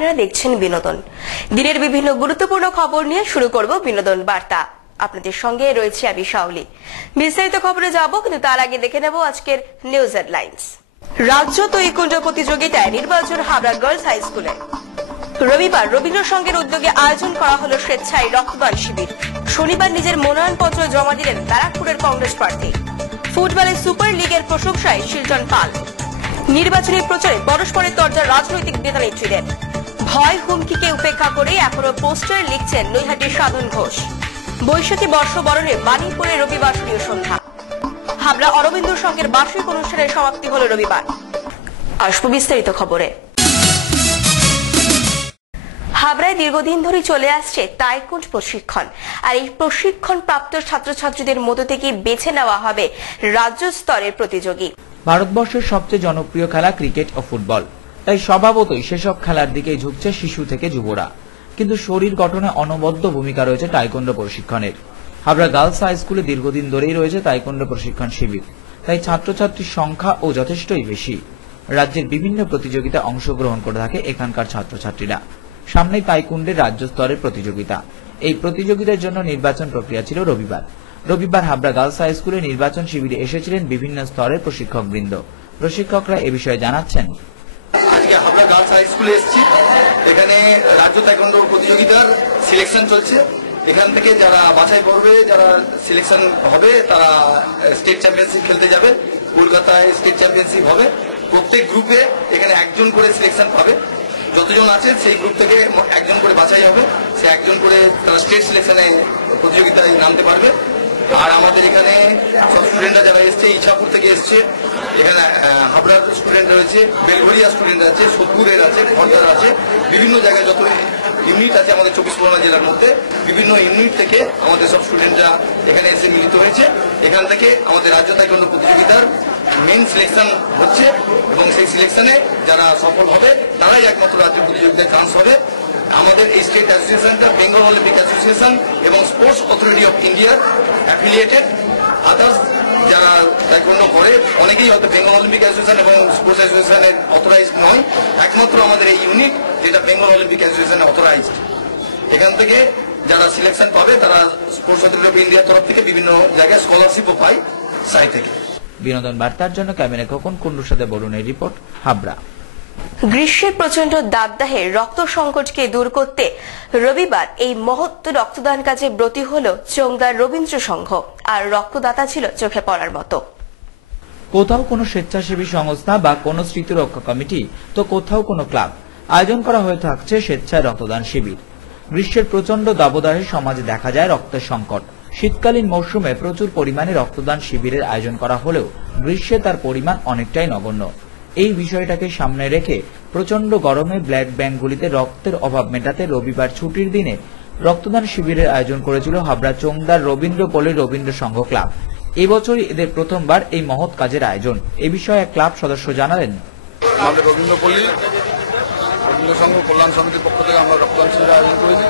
আপনারা দেখছেন বিনোদন। দিনের বিভিন্ন গুরুত্বপূর্ণ খবর নিয়ে শুরু করব বিনোদন বার্তা। আপনাদের সঙ্গে রয়েছে আমি শাওলি। বিস্তারিত খবরে যাব, কিন্তু তার আগে দেখে নেব আজকের নিউজ হেডলাইন্স। রাজ্য তৈকুণ্ড প্রতিযোগিতায় নির্বাচন হাবড়া গার্লস হাই স্কুলে। রবিবার রবীন্দ্র সংঘের উদ্যোগে আয়োজন করা হলো স্বেচ্ছায় রক্তদান শিবির। শনিবার নিজের মনোনয়নপত্র জমা দিলেন ব্যারাকপুরের কংগ্রেস প্রার্থী। ফুটবলের সুপার লিগের প্রশংসায় শিলচর পাল। নির্বাচনী প্রচারে পরস্পরের তরজা রাজনৈতিক নেতা নেত্রীদের। ভয় হুমকিকে উপেক্ষা করে এখনো পোস্টার লিখছেন নৈহাটির সাধন ঘোষ। বৈশাখী বর্ষবরণে বাণীপুরে রবিবার প্রিয় সন্ধ্যা। হাবড়া অরবিন্দ সংঘের বার্ষিক অনুষ্ঠানের সমাপ্তি হল রবিবার। আসবো বিস্তারিত খবরে। হাবড়ায় দীর্ঘদিন ধরে চলে আসছে তাইকোন্ড প্রশিক্ষণ, আর এই প্রশিক্ষণ প্রাপ্ত ছাত্রছাত্রীদের মধ্য থেকে বেছে নেওয়া হবে রাজ্য স্তরের প্রতিযোগী। ভারতবর্ষের সবচেয়ে জনপ্রিয় খেলা ক্রিকেট ও ফুটবল, তাই স্বভাবতই সেসব খেলার দিকে ঝুঁকছে শিশু থেকে যুবরা। কিন্তু শরীর গঠনে অনবদ্য ভূমিকা রয়েছে তাইকোন্ড প্রশিক্ষণের। হাবড়া গার্লস হাই স্কুলে দীর্ঘদিন ধরেই রয়েছে তাইকোন্ড প্রশিক্ষণ শিবির, তাই ছাত্রছাত্রীর সংখ্যা ও যথেষ্টই বেশি। রাজ্যের বিভিন্ন প্রতিযোগিতায় অংশগ্রহণ করে থাকে এখানকার ছাত্রছাত্রীরা। সামনেই তাইকোন্ডের রাজ্য স্তরের প্রতিযোগিতা। এই প্রতিযোগিতার জন্য নির্বাচন প্রক্রিয়া ছিল রবিবার হাবড়া গার্লস হাই স্কুলে নির্বাচন শিবিরে এসেছিলেন বিভিন্ন স্তরের প্রশিক্ষকবৃন্দ। প্রশিক্ষকরা এ বিষয়ে জানাচ্ছেন, আজকে হাবড়া গার্লস হাই স্কুলে এসেছি। এখানে রাজ্য তাইকোন্ডো প্রতিযোগিতার সিলেকশন চলছে। এখান থেকে যারা বাছাই করবে, যারা সিলেকশন হবে, তারা স্টেট চ্যাম্পিয়নশিপ খেলতে যাবে। কলকাতায় স্টেট চ্যাম্পিয়নশিপ হবে। প্রত্যেক গ্রুপে এখানে একজন করে সিলেকশন পাবে। যতজন আছে সেই গ্রুপ থেকে একজন করে বাছাই হবে। সে একজন করে তারা স্টেট সিলেকশনে প্রতিযোগিতায় নামতে পারবে। আর আমাদের এখানে সব স্টুডেন্টরা যারা এসছে, ইছাপুর থেকে এসছে, এখানে হাবড়ার স্টুডেন্ট রয়েছে, বেলঘরিয়া স্টুডেন্ট আছে, সোদপুরের আছে, খড়দার আছে, বিভিন্ন জায়গায় যত ইউনিট আছে আমাদের 24 জেলার মধ্যে বিভিন্ন ইউনিট থেকে আমাদের সব স্টুডেন্টরা এখানে এসে মিলিত হয়েছে। এখান থেকে আমাদের রাজ্য তাইকোন্ডো প্রতিযোগিতার মেন সিলেকশন হচ্ছে, এবং সেই সিলেকশনে যারা সফল হবে তারাই একমাত্র রাজ্য প্রতিযোগিতায় চান্স হবে। আমাদের এই স্টেট অ্যাসোসিয়েশনটা বেঙ্গল অলিম্পিক অ্যাসোসিয়েশন এবং স্পোর্টস অথরিটি অফ ইন্ডিয়ার অ্যাফিলিয়েটেড। আদার্স যারা তাইকোন্ডো করে অনেকেই হয়তো বেঙ্গল অলিম্পিক অ্যাসোসিয়েশন এবং স্পোর্টস অ্যাসোসিয়েশনের অথরাইজড নয়। একমাত্র আমাদের এই ইউনিট যেটা বেঙ্গল অলিম্পিক অ্যাসোসিয়েশন অথরাইজড। এখান থেকে যারা সিলেকশন পাবে তারা স্পোর্টস অথরিটি অফ ইন্ডিয়ার তরফ থেকে বিভিন্ন জায়গায় স্কলারশিপও পায় সাই থেকে। বিনোদন বার্তার জন্য ক্যামেরা খোকন কুন্ডুর সাথে বরুণের রিপোর্ট, হাবড়া। গ্রীষ্মের প্রচন্ড দাবদাহে রক্ত সংকটকে দূর করতে রবিবার এই মহৎ রক্তদান কাজে ব্রতী হল চোংদার রবীন্দ্র সংঘ। আর রক্তদাতা ছিল চোখে পড়ার মতো। কোথাও কোনো স্বেচ্ছাসেবী সংস্থা বা কোনো স্মৃতিরক্ষা কমিটি, তো কোথাও কোনো ক্লাব আয়োজন করা হয়ে থাকছে স্বেচ্ছায় রক্তদান শিবির। গ্রীষ্মের প্রচন্ড দাবদাহে সমাজে দেখা যায় রক্তের সংকট। শীতকালীন মৌসুমে প্রচুর পরিমাণে রক্তদান শিবিরের আয়োজন করা হলেও গ্রীষ্মে তার পরিমাণ অনেকটাই নগণ্য। এই বিষয়টাকে সামনে রেখে প্রচন্ড গরমে ব্লাড ব্যাংকগুলিতে রক্তের অভাব মেটাতে রবিবার ছুটির দিনে রক্তদান শিবিরের আয়োজন করেছিল হাবড়া চোংদার রবীন্দ্রপল্লী রবীন্দ্র সংঘ ক্লাব। এবছরই এদের প্রথমবার এই মহৎ কাজের আয়োজন। এ বিষয়ে এক ক্লাব সদস্য জানালেন, আমাদের রবীন্দ্রপল্লী রবীন্দ্র সংঘ কল্যাণ সমিতির পক্ষ থেকে আমরা রক্তদান শিবিরের আয়োজন করেছি।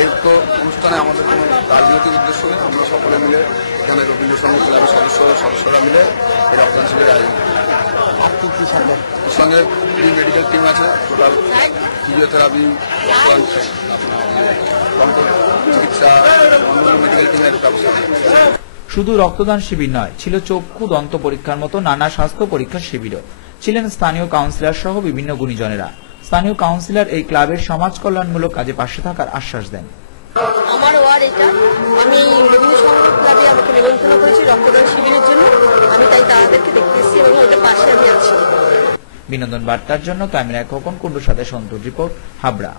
এই তো অনুষ্ঠানে আমাদের কোনো রাজনৈতিক উদ্দেশ্য নেই, আমরা সকলে মিলে এখানে রবীন্দ্র সংঘ ক্লাবের সদস্যরা মিলে এই রক্তদান শিবিরের আয়োজন করি। ওর সঙ্গে মেডিকেল টিম আছে, টোটাল ফিজিওথেরাপি, চিকিৎসা, মেডিকেল টিমের ব্যবস্থা। শুধু রক্তদান শিবির নয়, ছিল চক্ষু দন্ত পরীক্ষার মতো নানা স্বাস্থ্য পরীক্ষার শিবিরও। ছিলেন স্থানীয় কাউন্সিলর সহ বিভিন্ন গুণীজনেরা। স্থানীয় কাউন্সিলর এই ক্লাবের সমাজ কল্যাণমূলক কাজে পাশে থাকার আশ্বাস দেন। আমার ওয়ার্ড এটা, আমি রবীন্দ্র সংঘ ক্লাবে আমাকে নিমন্ত্রণ করেছি রক্তদান শিবিরের জন্য। আমি তাই তাদেরকে দেখতে এসেছি এবং ওইটা পাশে আমি আছি। বিনোদন বার্তার জন্য ক্যামেরায় খোকন কুন্ডুর সাথে সন্তুর রিপোর্ট, হাবড়া।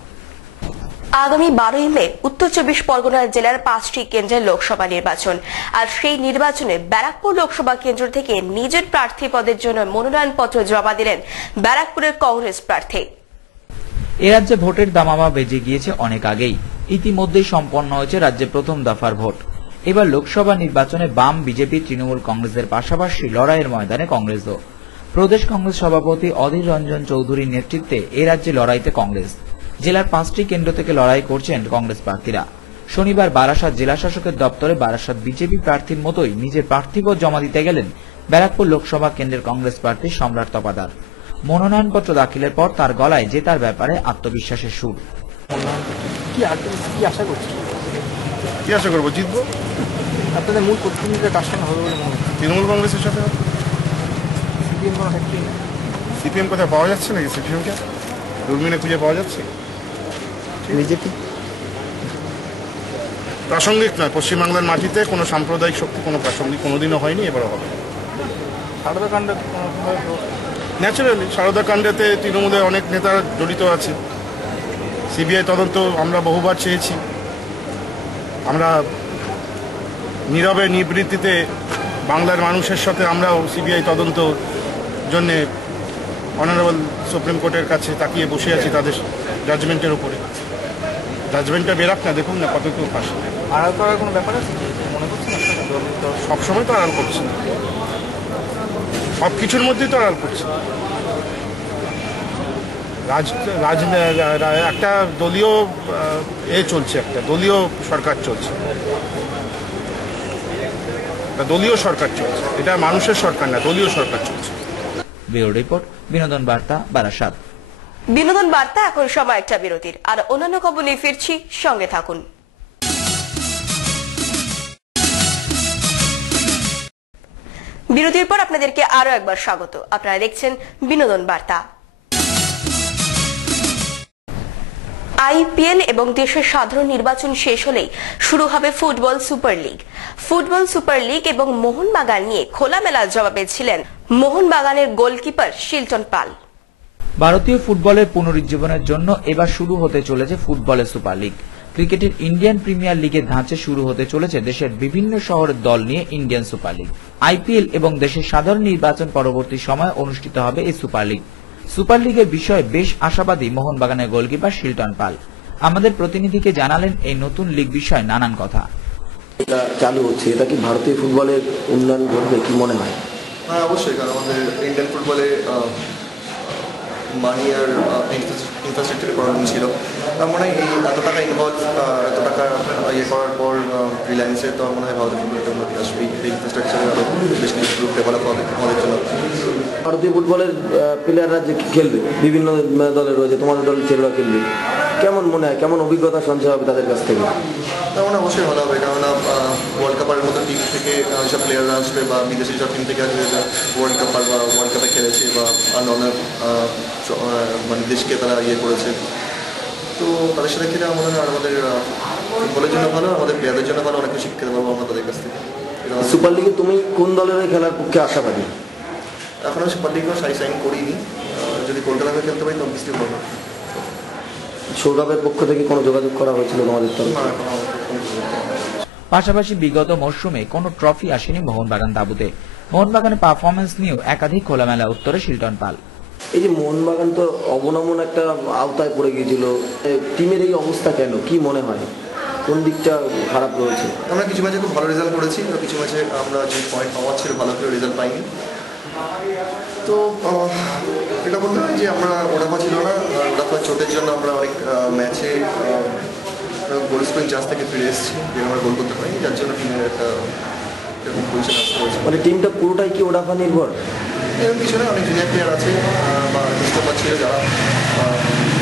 আগামী 12ই মে উত্তর 24 পরগনা জেলার 5টি কেন্দ্রের লোকসভা নির্বাচন। আর সেই নির্বাচনে ব্যারাকপুর লোকসভা কেন্দ্র থেকে নিজের প্রার্থী পদের জন্য মনোনয়নপত্র জমা দিলেন ব্যারাকপুরের কংগ্রেস প্রার্থী। এ রাজ্যে ভোটের দামামা বেজে গিয়েছে অনেক আগেই। ইতিমধ্যেই সম্পন্ন হয়েছে রাজ্যে প্রথম দফার ভোট। এবার লোকসভা নির্বাচনে বাম, বিজেপি, তৃণমূল কংগ্রেসের পাশাপাশি লড়াইয়ের ময়দানে কংগ্রেসও। প্রদেশ কংগ্রেস সভাপতি অধীর রঞ্জন চৌধুরীর নেতৃত্বে এ রাজ্যে লড়াইতে কংগ্রেস। জেলার 5টি কেন্দ্র থেকে লড়াই করছেন কংগ্রেস প্রার্থীরা। শনিবার বারাসাত জেলা শাসকের দপ্তরে বারাসাত বিজেপি প্রার্থীর মতোই নিজের প্রার্থীপদ জমা দিতে গেলেন ব্যারাকপুর লোকসভা কেন্দ্রের কংগ্রেস প্রার্থী সম্রাট তপাদার। মনোনয়নপত্র দাখিলের পর তার গলায় জেতার ব্যাপারে আত্মবিশ্বাসের সুর। কি আশা করছি, কি আশা করবো? জিতবো। আপনাদের মূল প্রতিদ্বন্দ্বীরা কার সঙ্গে হবে বলে মনে হচ্ছে? তৃণমূল কংগ্রেসের সাথে হবে। সিপিএম কোনো ফ্যাক্টরি নেই? সিপিএম কোথায় পাওয়া যাচ্ছে নাকি? সিপিএমকে দূরবীনে খুঁজে পাওয়া যাচ্ছে? বিজেপি প্রাসঙ্গিক নয়। পশ্চিমবাংলার মাটিতে কোনো সাম্প্রদায়িক শক্তি কোনো প্রাসঙ্গিক কোনোদিনও হয়নি, এবারও হবে। সারদা কাণ্ড ন্যাচারালি সারদা কাণ্ডেতে তৃণমূলের অনেক নেতা জড়িত আছে। সিবিআই তদন্ত আমরা বহুবার চেয়েছি। আমরা নীরবে নিবৃত্তিতে বাংলার মানুষের সাথে আমরাও সিবিআই তদন্ত জন্যে অনারেবল সুপ্রিম কোর্টের কাছে তাকিয়ে বসে আছি তাদের জাজমেন্টের উপরে। জাজমেন্টটা বেরাক না, দেখুন না কতটুকু ফাঁসে। আড়াল করার কোনো ব্যাপার আছে মনে করছেন? সবসময় তো আড়াল করছে, সব কিছুর মধ্যেই তো আড়াল করছে। একটা দলীয় চলছে, একটা দলীয় সরকার চলছে, দলীয় সরকার চলছে। এটা মানুষের সরকার না, দলীয় সরকার চলছে। ব্যুরো রিপোর্ট, বিনোদন বার্তা, বারাসাত। বিনোদন বার্তা এখন সময় একটা বিরতির, আর অন্যান্য খবর নিয়ে ফিরছি, সঙ্গে থাকুন। বিরতির পর আপনাদেরকে আরো একবার স্বাগত। আপনারা দেখছেন বিনোদন বার্তা। আইপিএল এবং দেশের সাধারণ নির্বাচন শেষ হলেই শুরু হবে football super league. Football super league এবং মোহনবাগান নিয়ে খোলামেলা জবাবে ছিলেন মোহনবাগানের গোলকিপার শিলটন পাল। ভারতীয় ফুটবলের পুনরুজ্জীবনের জন্য এবার শুরু হতে চলেছে ফুটবলের সুপার লিগ। ক্রিকেটের ইন্ডিয়ান প্রিমিয়ার লিগের ধাঁচে শুরু হতে চলেছে দেশের বিভিন্ন শহরের দল নিয়ে ইন্ডিয়ান সুপার লিগ। আইপিএল এবং দেশের সাধারণ নির্বাচন পরবর্তী সময়ে অনুষ্ঠিত হবে এই সুপার লিগ। সুপার লিগের বিষয়ে বেশ আশাবাদী মোহনবাগানের গোলকিপার শিলটন পাল। আমাদের প্রতিনিধিকে জানালেন এই নতুন লিগ বিষয়ে নানান কথা। এটা চালু হচ্ছে, এটা কি ভারতীয় ফুটবলের উন্নয়ন ঘটবে কি মনে হয়? হ্যাঁ, অবশ্যই। কারণ আমাদের ইন্ডিয়ান ফুটবলে মানি আর ইনফ্রাস্ট্রাকচারের প্রবলেম ছিল। আমার মনে হয় এই এত টাকা ইনভলভ, এত টাকা ইয়ে করার পর রিলায়েন্সের তো মনে হয় ভারতীয় ফুটবলের উন্নতি আসবে। এই ইনফ্রাস্ট্রাকচারে আরও বেশ কিছু গ্রুপ ডেভেলপ হবে আমাদের জন্য। ভারতীয় ফুটবলের প্লেয়াররা যে খেলবে, বিভিন্ন দলের রয়েছে, তোমাদের দলের ছেলেরা খেলবে, কেমন মনে হয়, কেমন অভিজ্ঞতা সঞ্চয় হবে তাদের কাছ থেকে? আমার মনে হয় অবশ্যই ভালো হবে, কেননা ওয়ার্ল্ড কাপের মতো টিম থেকে যেসব প্লেয়াররা আসবে বা বিদেশি সব টিম থেকে আসবে, ওয়ার্ল্ড কাপ বা ওয়ার্ল্ড কাপে খেলেছে বা অন্য মানে দেশকে তারা ইয়ে করেছে, তো তাদের সাথে খেলে আমার মনে হয় আমাদের ফুটবলের জন্য ভালো, আমাদের প্লেয়ারদের জন্য ভালো, অনেক কিছু শিখতে পারবো আমরা তাদের কাছ থেকে। সুপার লিগে তুমি কোন দলের খেলার পক্ষে আশাবাদী? এখনও সুপার লিগ সাইন করিনি, যদি কলকাতাতে খেলতে পারি তো অবশ্যই করবো। সৌরভের পক্ষ থেকে কোনো যোগাযোগ করা হয়েছিল তোমাদের তরফে? পাশাপাশি বিগত মরশুমে কোনো ট্রফি আসেনি মোহনবাগান তাঁবুতে। মোহনবাগানের পারফরমেন্স নিয়েও একাধিক খোলামেলা উত্তরে শিলটন পাল। এই যে মোহনবাগান তো অবনমন একটা আওতায় পড়ে গিয়েছিল, টিমের এই অবস্থা কেন, কি মনে হয়, কোন দিকটা খারাপ রয়েছে? আমরা কিছু ম্যাচে খুব ভালো রেজাল্ট করেছি, তো কিছু ম্যাচে আমরা যে পয়েন্ট পাওয়ার ছিল ভালো করে রেজাল্ট পাইনি। তো এটা বলতে হয় যে আমরা ওডাফা ছিল না, ওডাফা চোটের জন্য আমরা অনেক ম্যাচে গোল স্কোরিং চান্স থেকে ফিরে এসেছি, যে আমরা গোল করতে পারি, যার জন্য টিমের একটা এরকম পজিশন আসতে হয়েছে। মানে টিমটা পুরোটাই কি ওডাফা নির্ভর? এরকম কিছু না, অনেক জুনিয়র প্লেয়ার আছে বা ডিস্টার্বার ছিল যারা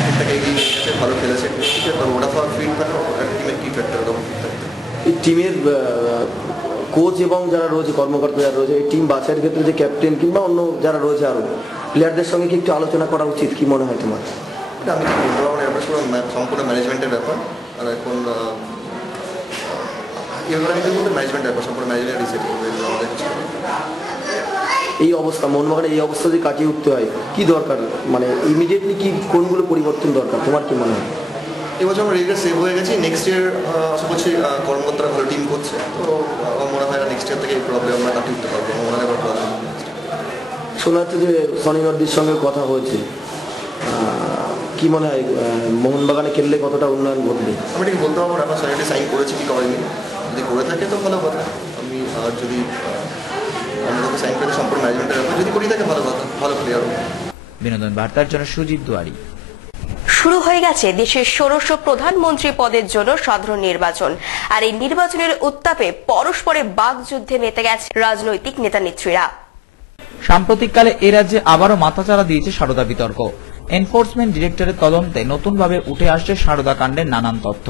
টিমটাকে এগিয়ে নিয়ে গেছে, ভালো খেলেছে। ঠিক আছে, ওডাফা ফিট থাকা টিমের কি ফ্যাক্টর, ওডাফা ফিট থাকতে। এই টিমের কোচ এবং যারা রয়েছে, কর্মকর্তা যারা রয়েছে, এই টিম বাছাইয়ের ক্ষেত্রে যে ক্যাপ্টেন কিংবা অন্য যারা রয়েছে আরও প্লেয়ারদের সঙ্গে কি একটু আলোচনা করা উচিত, কি মনে হয় তোমার? আমি কি বলতে পারবো না, এটা সম্পূর্ণ ম্যানেজমেন্টের ব্যাপার। আর এখন ম্যানেজমেন্টের ব্যাপার, সম্পূর্ণ ম্যানেজমেন্ট ডিসাইড করবে আমাদের কিছু। এই অবস্থা মোহনবাগানের এই অবস্থা যদি কাটিয়ে উঠতে হয় কি দরকার, মানে ইমিডিয়েটলি কি কোনগুলো পরিবর্তন দরকার তোমার কি মনে হয়? এবছর আমরা রেগুলার সেভ হয়ে গেছি, নেক্সট ইয়ার আশা করছি কর্মকর্তারা ভালো টিম করছে, তো আমার মনে হয় নেক্সট ইয়ার থেকে এই প্রবলেম আমরা কাটিয়ে উঠতে পারবো। আমার মনে হয় প্রবলেম শোনা যাচ্ছে যে সনি নদীর সঙ্গে কথা হয়েছে, কি মনে হয় মোহনবাগানে খেললে কতটা উন্নয়ন ঘটবে? আমি ঠিক বলতে পারবো না, এখন সনি সাইন করেছি কি করেনি, যদি করে থাকে তো ভালো কথা। আমি আর যদি আমরা সাইন করে সম্পূর্ণ ম্যানেজমেন্টের ব্যাপার, যদি করি থাকে ভালো কথা, ভালো প্লেয়ার। বিনোদন বার্তার জন্য সুজিত দুয়ারি। শুরু হয়ে গেছে দেশের ষোড়শ প্রধানমন্ত্রী পদের জন্য সাধারণ নির্বাচন, আর এই নির্বাচনের উত্তাপে পরস্পরে বাকযুদ্ধে মেতে গেছে রাজনৈতিক নেতা নেত্রীরা। সাম্প্রতিককালে এ রাজ্যে আবারও মাথাচাড়া দিয়েছে সারদা বিতর্ক। এনফোর্সমেন্ট ডিরেক্টরের তদন্তে নতুনভাবে উঠে আসছে সারদা কাণ্ডের নানান তথ্য।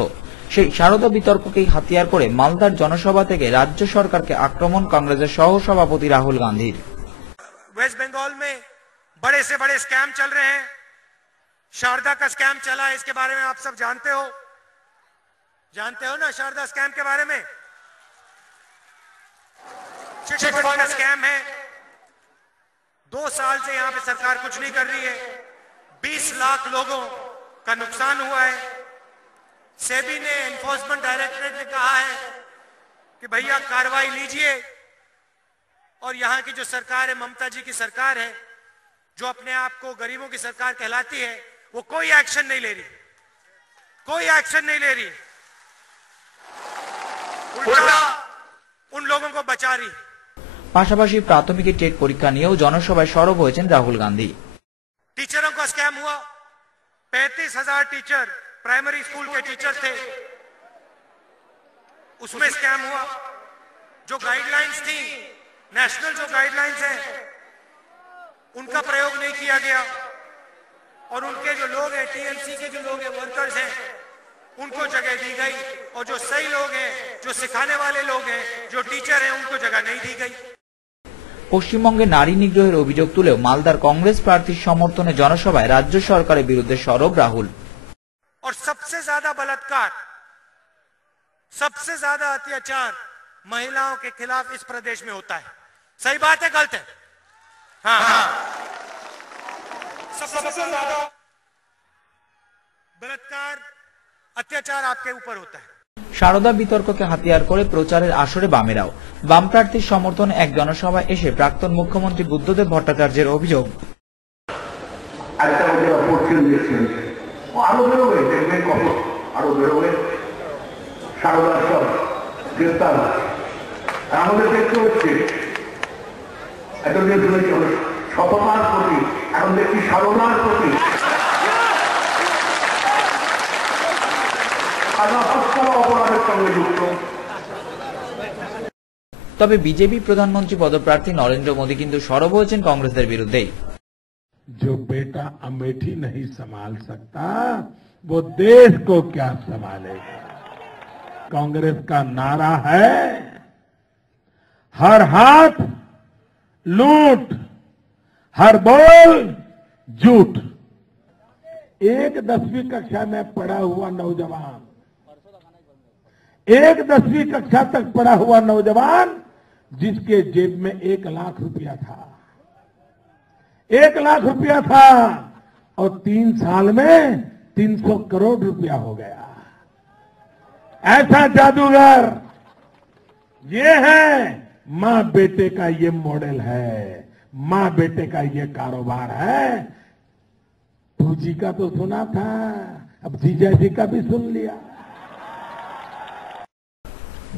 সেই সারদা বিতর্ককেই হাতিয়ার করে মালদার জনসভা থেকে রাজ্য সরকারকে আক্রমণ কংগ্রেসের সহ সভাপতি রাহুল গান্ধীর। वेस्ट बंगाल में बड़े से बड़े स्कैम चल रहे हैं। शारदा का स्कैम चला है, इसके बारे में आप सब जानते हो ना शारदा स्कैम के बारे में। चिट फंड का स्कैम है। 2 साल से यहां पे सरकार कुछ नहीं कर रही है। 20 लाख लोगों का नुकसान हुआ है। सेबी ने, एनफोर्समेंट डायरेक्टरेट ने कहा है कि भैया कार्रवाई लीजिए, और यहां की जो सरकार है, ममता जी की सरकार है, जो अपने आप को गरीबों की सरकार कहलाती है, वो कोई एक्शन नहीं ले रही, कोई एक्शन नहीं ले रही, उल्टा उन लोगों को बचा रही। পাশাপাশি প্রাথমিক টেট পরীক্ষা নিয়েও জনসভায় সরব হয়েছেন রাহুল গান্ধী। टीचरों का स्कैम हुआ। 35,000 टीचर, प्राइमरी स्कूल के टीचर थे, उसमें स्कैम हुआ। जो गाइडलाइंस थी, नेशनल जो गाइडलाइंस है, उनका प्रयोग नहीं किया गया, और उनके जो लोग हैं, टीएमसी के जो लोग हैं, वर्कर्स हैं, उनको जगह दी गई, और जो सही लोग हैं, जो सिखाने वाले लोग हैं, जो टीचर हैं, उनको जगह नहीं दी गई। পশ্চিমবঙ্গে নারী নিগ্রহের অভিযোগ তুলেও মালদার কংগ্রেস প্রার্থীর সমর্থনে জনসভায় রাজ্য সরকারের বিরুদ্ধে সরব রাহুল। और सबसे ज्यादा बलात्कार, सबसे ज्यादा अत्याचार महिलाओं के खिलाफ इस प्रदेश में होता है। सही बात है, गलत है? हाँ, सबसे ज्यादा बलात्कार, अत्याचार आपके ऊपर होता है। সারদা বিতর্ককে হাতিয়ার করে প্রচারের আসরে বামেরাও। বাম প্রার্থীর সমর্থনে এক জনসভায় এসে প্রাক্তন মুখ্যমন্ত্রী বুদ্ধদেব ভট্টাচার্যের অভিযোগ, আরো বেরোবে, দেখবেন কত আরো বেরোবে, সারদার সব গ্রেফতার হচ্ছে। আমাদের দেখতে হচ্ছে এতদিন ধরে সততার প্রতি, এখন দেখছি সারদার প্রতি অপরাধের সঙ্গে যুক্ত। তবে বিজেপি প্রধানমন্ত্রী পদপ্রার্থী নরেন্দ্র মোদী কিন্তু সরব হয়েছেন কংগ্রেসের বিরুদ্ধেই। जो बेटा अमेठी नहीं संभाल सकता वो देश को क्या संभालेगा। कांग्रेस का नारा है हर हाथ लूट, हर बोल झूठ। एक 10वीं कक्षा में पढ़ा हुआ नौजवान, एक 10वीं कक्षा तक पढ़ा हुआ नौजवान जिसके जेब में 1 लाख रुपया था, 1 लाख रुपया था, और 3 साल में 300 करोड़ रुपया हो गया। ऐसा जादूगर ये है। मां बेटे का ये मॉडल है, मां बेटे का ये कारोबार है। तू जी का तो सुना था, अब जीजा जी का भी सुन लिया।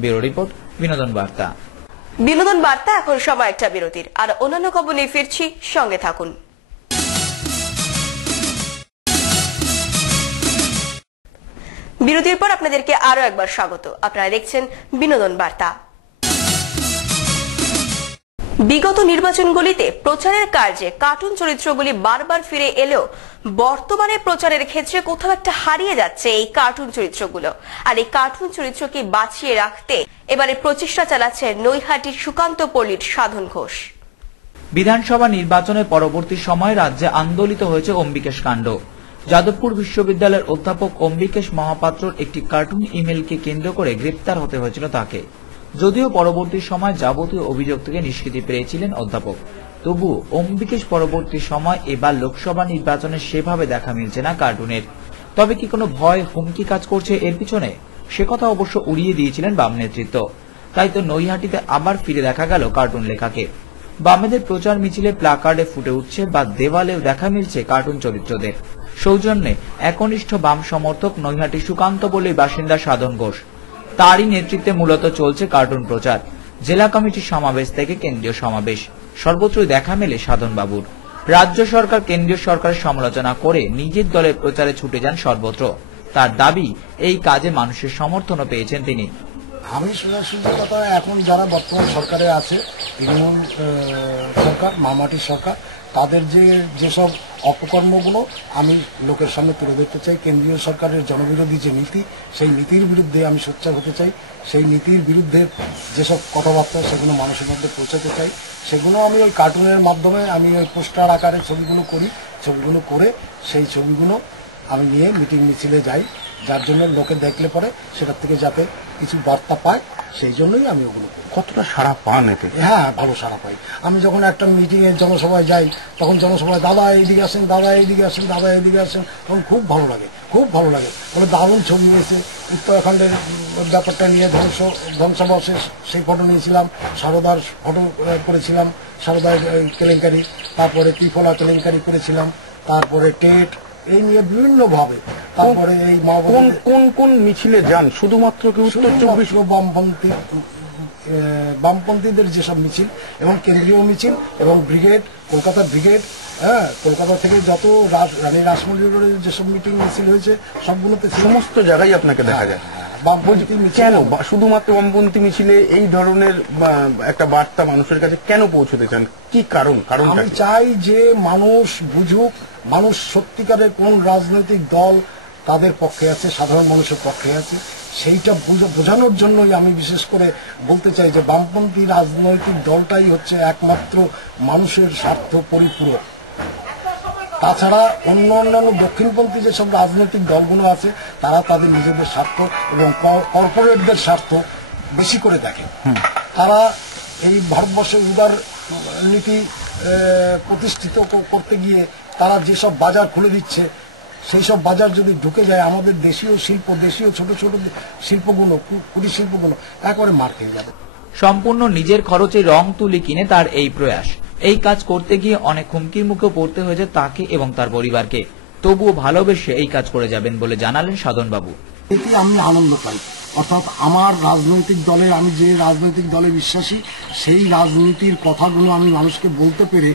ব্যুরো রিপোর্ট, বিনোদন বার্তা। বিনোদন বার্তা এখন সময় একটা বিরতির, আর অন্যান্য খবর নিয়ে ফিরছি, সঙ্গে থাকুন। বিরতির পর আপনাদেরকে আরো একবার স্বাগত। আপনারা দেখছেন বিনোদন বার্তা। বিগত নির্বাচনগুলিতে প্রচারের কার্যে কার্টুন চরিত্রগুলি বারবার ফিরে এলেও বর্তমানে প্রচারের ক্ষেত্রে কোথাও একটা হারিয়ে যাচ্ছে এই কার্টুন চরিত্রগুলো। আর এই কার্টুন চরিত্রকে বাঁচিয়ে রাখতে এবারে প্রচেষ্টা চালাচ্ছে নৈহাটির সুকান্ত পল্লীর সাধন ঘোষ। বিধানসভা নির্বাচনের পরবর্তী সময়ে রাজ্যে আন্দোলিত হয়েছে অম্বিকেশ কাণ্ড। যাদবপুর বিশ্ববিদ্যালয়ের অধ্যাপক অম্বিকেশ মহাপাত্রর একটি কার্টুন ইমেলকে কেন্দ্র করে গ্রেপ্তার হতে হয়েছিল তাকে। যদিও পরবর্তী সময় যাবতীয় অভিযোগ থেকে নিষ্কৃতি পেয়েছিলেন অধ্যাপক, তবুও অম্বিকেশ পরবর্তী সময় এবার লোকসভা নির্বাচনে সেভাবে দেখা মিলছে না কার্টুনের। তবে কি কোনো ভয়, হুমকি কাজ করছে এর পিছনে? সে কথা অবশ্য উড়িয়ে দিয়েছিলেন বাম নেতৃত্ব। তাই তো নৈহাটিতে আবার ফিরে দেখা গেল কার্টুন লেখাকে। বামেদের প্রচার মিছিলে প্লাকার্ডে ফুটে উঠছে বা দেওয়ালেও দেখা মিলছে কার্টুন চরিত্রদের। সৌজন্যে একনিষ্ঠ বাম সমর্থক নৈহাটি সুকান্ত পল্লীর বাসিন্দা সাধন ঘোষ। তারই নেতৃত্বে মূলত চলছে কার্টুন প্রচার। জেলা কমিটির সমাবেশ থেকে কেন্দ্রীয় সমাবেশ, সর্বত্রই দেখা মেলে সাধন বাবুর। রাজ্য সরকার কেন্দ্রীয় সরকারের সমালোচনা করে নিজের দলের প্রচারে ছুটে যান সর্বত্র। তার দাবি, এই কাজে মানুষের সমর্থনও পেয়েছেন তিনি। আমি সোজাসুজি কথা, এখন যারা বর্তমান সরকারে আছে, তৃণমূল সরকার, মামাটির সরকার, তাদের যেসব অপকর্মগুলো আমি লোকের সামনে তুলে ধরতে চাই। কেন্দ্রীয় সরকারের জনবিরোধী যে নীতি, সেই নীতির বিরুদ্ধে আমি সোচ্চার হতে চাই। সেই নীতির বিরুদ্ধে যেসব কথাবার্তা, সেগুলো মানুষের মধ্যে পৌঁছাতে চাই। সেগুলো আমি ওই কার্টুনের মাধ্যমে, আমি ওই পোস্টার আকারে ছবিগুলো করি। ছবিগুলো করে সেই ছবিগুলো আমি নিয়ে মিটিং মিছিলে যাই, যার জন্য লোকে দেখলে পরে সেটার থেকে যাতে কিছু বার্তা পায়, সেই জন্যই আমি ওগুলো করি। কতটা সাড়া পান এতে? হ্যাঁ, ভালো সাড়া পাই। আমি যখন একটা মিটিংয়ে জনসভায় যাই, তখন জনসভায় দাদা এইদিকে আসেন, দাদা এইদিকে আসেন, দাদা এইদিকে আসেন, তখন খুব ভালো লাগে, খুব ভালো লাগে। বলে দারুণ ছবি হয়েছে। উত্তরাখণ্ডের ব্যাপারটা নিয়ে ধ্বংসাবশেষ, সেই ফটো নিয়েছিলাম। সারদার ফটো করেছিলাম, সারদার কেলেঙ্কারি, তারপরে ত্রিফলা কেলেঙ্কারি করেছিলাম, তারপরে টেট, এই নিয়ে বিভিন্ন ভাবে। তারপরে এই কোন কোন মিছিলে যান? শুধুমাত্র কি উত্তর 24? বামপন্থীদের যেসব মিছিল এবং কেন্দ্রীয় মিছিল এবং ব্রিগেড, কলকাতা ব্রিগেড, হ্যাঁ, কলকাতা থেকে যত রানী রাসমণি রোডের যেসব মিটিং মিছিল হয়েছে, সবগুলোতে সমস্ত জায়গায় আপনাকে দেখা যায়। কেন শুধুমাত্র বামপন্থী মিছিলে এই ধরনের একটা বার্তা মানুষের কাছে কেন পৌঁছতে চান? কি কারণ? আমি চাই যে মানুষ বুঝুক, মানুষ সত্যিকারের কোন রাজনৈতিক দল তাদের পক্ষে আছে, সাধারণ মানুষের পক্ষে আছে, সেইটা বোঝানোর জন্যই আমি বিশেষ করে বলতে চাই যে বামপন্থী রাজনৈতিক দলটাই হচ্ছে একমাত্র মানুষের স্বার্থ পরিপূরক। তাছাড়া অন্যান্য দক্ষিণপন্থী যেসব রাজনৈতিক দলগুলো আছে, তারা তাদের নিজেদের স্বার্থ এবং কর্পোরেটদের স্বার্থ বেশি করে দেখে। তারা এই ভারতবর্ষের উদার নীতি প্রতিষ্ঠিত করতে গিয়ে তারা যেসব বাজার খুলে দিচ্ছে, সেই সব বাজার যদি ঢুকে যায়, আমাদের দেশীয় শিল্প, দেশীয় ছোট ছোট শিল্পগুলো, কুটির শিল্পগুলো একবারে মার খেয়ে যাবে। সম্পূর্ণ নিজের খরচে রং তুলি কিনে তার এই প্রয়াস। এই কাজ করতে গিয়ে অনেক হুমকির মুখে পড়তে হয়েছে তাকে এবং তার পরিবারকে। তবুও ভালোবেসে এই কাজ করে যাবেন বলে জানালেন সাধনবাবু। এতে আমি আনন্দ পাই, অর্থাৎ আমার রাজনৈতিক দলের, আমি যে রাজনৈতিক দলে বিশ্বাসী, সেই রাজনীতির কথাগুলো আমি মানুষকে বলতে পেরে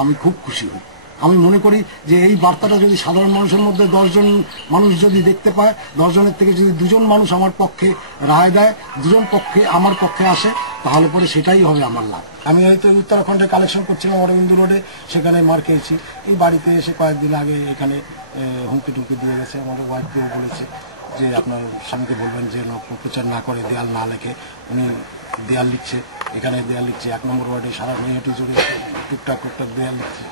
আমি খুব খুশি হই। আমি মনে করি যে এই বার্তাটা যদি সাধারণ মানুষের মধ্যে 10 জন মানুষ যদি দেখতে পায়, 10 জনের থেকে যদি 2 জন মানুষ আমার পক্ষে রায় দেয়, 2 জন পক্ষে আমার পক্ষে আসে, তাহলে পরে সেটাই হবে আমার লাভ। আমি হয়তো উত্তরাখণ্ডে কালেকশন করছিলাম অরবিন্দ রোডে, সেখানে মার খেয়েছি। এই বাড়িতে এসে কয়েকদিন আগে এখানে হুমকি টুমকি দিয়ে গেছে। আমার ওয়াইফকেও বলেছে যে আপনার স্বামীকে বলবেন যে প্রচার না করে, দেয়াল না লেখে। উনি দেয়াল লিখছে, এখানে দেয়াল লিখছে, 1 নম্বর ওয়ার্ডে সারা মেয়েটি জুড়ে টুকটাক টুকটাক দেয়াল লিখছে।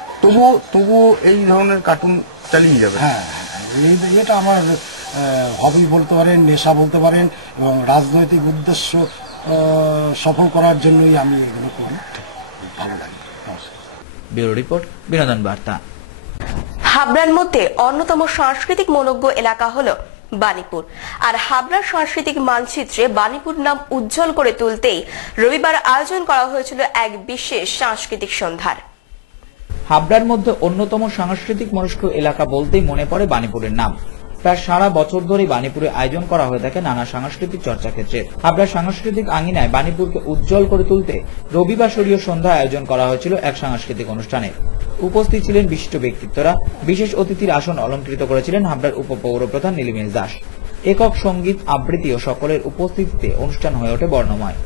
তবু এই ধরনের কার্টুন চালিয়ে যাবে? হ্যাঁ, এটা আমার হবি বলতে পারেন, নেশা বলতে পারেন, এবং রাজনৈতিক উদ্দেশ্য সফল করার জন্যই আমি এগুলো করি। ভালো লাগে। ব্যুরো রিপোর্ট, বিনোদন বার্তা। হাবড়ার মধ্যে অন্যতম সাংস্কৃতিক মনোজ্ঞ এলাকা হলো বাণীপুর। আর হাবড়ার সাংস্কৃতিক মানচিত্রে বাণীপুর নাম উজ্জ্বল করে তুলতেই রবিবার আয়োজন করা হয়েছিল এক বিশেষ সাংস্কৃতিক সন্ধ্যার। হাবড়ার মধ্যে অন্যতম সাংস্কৃতিক মনস্ক এলাকা বলতেই মনে পড়ে বাণীপুরের নাম। প্রায় সারা বছর ধরে বাণীপুরে আয়োজন করা হয়ে থাকে নানা সাংস্কৃতিক চর্চা ক্ষেত্রে। হাবড়ার সাংস্কৃতিক আঙিনায় বাণীপুরকে উজ্জ্বল করে তুলতে রবিবাসরীয় সন্ধ্যা আয়োজন করা হয়েছিল এক সাংস্কৃতিক অনুষ্ঠানে। উপস্থিত ছিলেন বিশিষ্ট ব্যক্তিত্বরা। বিশেষ অতিথির আসন অলঙ্কৃত করেছিলেন হাবড়ার উপপৌরপ্রধান নীলিমেশ দাস। একক সঙ্গীত আবৃত্তি ও সকলের উপস্থিতিতে অনুষ্ঠান হয়ে ওঠে বর্ণময়।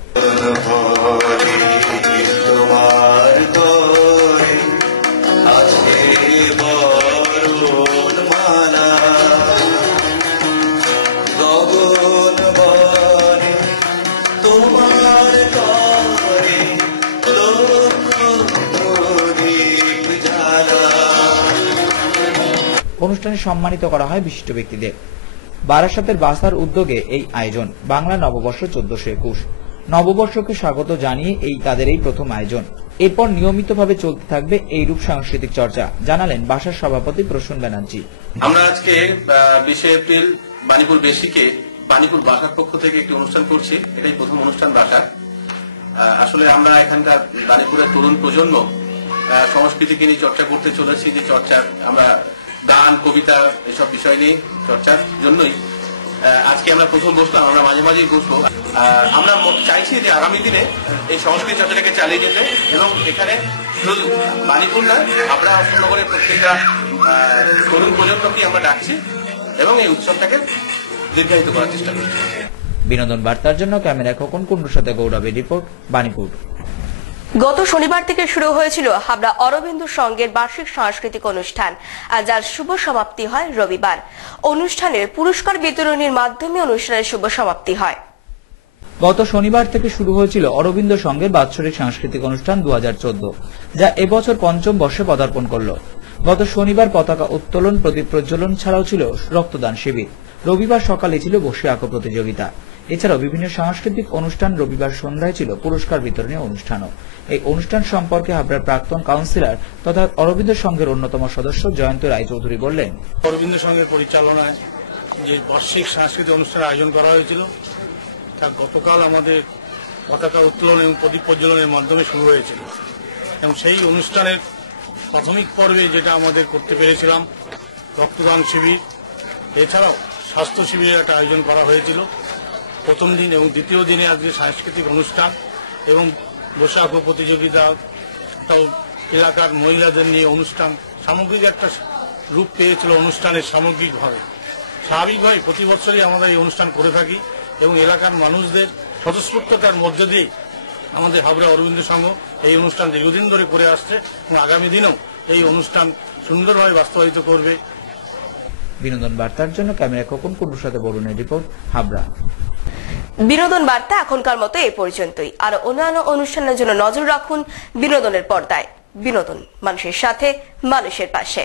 অনুষ্ঠানে সম্মানিত করা হয় বিশিষ্ট ব্যক্তিদের। বারাসাতের বাসার উদ্যোগে এই আয়োজন। বাংলা নববর্ষ 1421 নববর্ষকে স্বাগত জানিয়ে তাদের এই প্রথম আয়োজন। এরপর নিয়মিতভাবে চলতে থাকবে এইরূপ সাংস্কৃতিক চর্চা, জানালেন বাসার সভাপতি প্রসূন ব্যানার্জি। আমরা আজকে 20 এপ্রিল বাণীপুর বেশিকে বাণীপুর বাসার পক্ষ থেকে একটি অনুষ্ঠান করছি। এটাই প্রথম অনুষ্ঠান বাসার। আসলে আমরা এখানকার বাণীপুরের তরুণ প্রজন্ম সংস্কৃতিকে নিয়ে চর্চা করতে চলেছি। যে চর্চা আমরা গান, কবিতা, এসব বিষয় নিয়ে চর্চার জন্যই আজকে আমরা প্রথম বসলাম। আমরা মাঝে মাঝেই বসবো। আমরা চাইছি যে আগামী দিনে এই সংস্কৃতি চর্চাটাকে চালিয়ে যেতে, এবং এখানে শুধু বাণীপুর নয়, আমরা অশোকনগরের প্রত্যেকটা তরুণ প্রজন্মকে আমরা ডাকছি এবং এই উৎসবটাকে দীর্ঘায়িত করার চেষ্টা করছি। বিনোদন বার্তার জন্য ক্যামেরায় খোকন কুন্ডুর সাথে গৌরবের রিপোর্ট, বাণীপুর। গত শনিবার থেকে শুরু হয়েছিল হাবড়া অরবিন্দ সংঘের বার্ষিক সাংস্কৃতিক অনুষ্ঠান, আর যার শুভ সমাপ্তি হয় রবিবার। অনুষ্ঠানের পুরস্কার বিতরণের মাধ্যমে অনুষ্ঠানের শুভ সমাপ্তি হয়। গত শনিবার থেকে শুরু হয়েছিল অরবিন্দ সংঘের বাৎসরিক সাংস্কৃতিক অনুষ্ঠান 2014, যা এবছর পঞ্চম বর্ষে পদার্পণ করল। গত শনিবার পতাকা উত্তোলন, প্রদীপ প্রজ্বলন ছাড়াও ছিল রক্তদান শিবির। রবিবার সকালে ছিল বসে আঁকো প্রতিযোগিতা। এছাড়াও বিভিন্ন সাংস্কৃতিক অনুষ্ঠান। রবিবার সন্ধ্যায় ছিল পুরস্কার বিতরণী অনুষ্ঠানও। এই অনুষ্ঠান সম্পর্কে হাবড়ার প্রাক্তন কাউন্সিলর তথা অরবিন্দ সংঘের অন্যতম সদস্য জয়ন্ত রায়চৌধুরী বললেন, অরবিন্দ সংঘের পরিচালনায় যে বার্ষিক সাংস্কৃতিক অনুষ্ঠানের আয়োজন করা হয়েছিল তা গতকাল আমাদের পতাকা উত্তোলন এবং প্রদীপ প্রজ্বলনের মাধ্যমে শুরু হয়েছিল, এবং সেই অনুষ্ঠানের প্রাথমিক পর্বে যেটা আমাদের করতে পেরেছিলাম রক্তদান শিবির, এছাড়াও স্বাস্থ্য শিবিরের একটা আয়োজন করা হয়েছিল প্রথম দিন, এবং দ্বিতীয় দিনে আজকে সাংস্কৃতিক অনুষ্ঠান এবং বসে আঁকো প্রতিযোগিতা, তাও এলাকার মহিলাদের নিয়ে অনুষ্ঠান, সামগ্রিক একটা রূপ পেয়েছিল অনুষ্ঠানের সামগ্রিকভাবে। স্বাভাবিকভাবে প্রতি বছরই আমরা এই অনুষ্ঠান করে থাকি এবং এলাকার মানুষদের স্বতঃস্ফূর্ততার মধ্য দিয়ে আমাদের হাবড়া অরবিন্দ সংঘ এই অনুষ্ঠান দীর্ঘদিন ধরে করে আসছে এবং আগামী দিনেও এই অনুষ্ঠান সুন্দরভাবে বাস্তবায়িত করবে। বিনোদন বার্তার জন্য ক্যামেরায় খোকন কুন্ডুর সাথে বরুণের রিপোর্ট, হাবড়া। বিনোদন বার্তা এখনকার মতো এ পর্যন্তই। আর অন্যান্য অনুষ্ঠানের জন্য নজর রাখুন বিনোদনের পর্দায়। বিনোদন, মানুষের সাথে, মানুষের পাশে।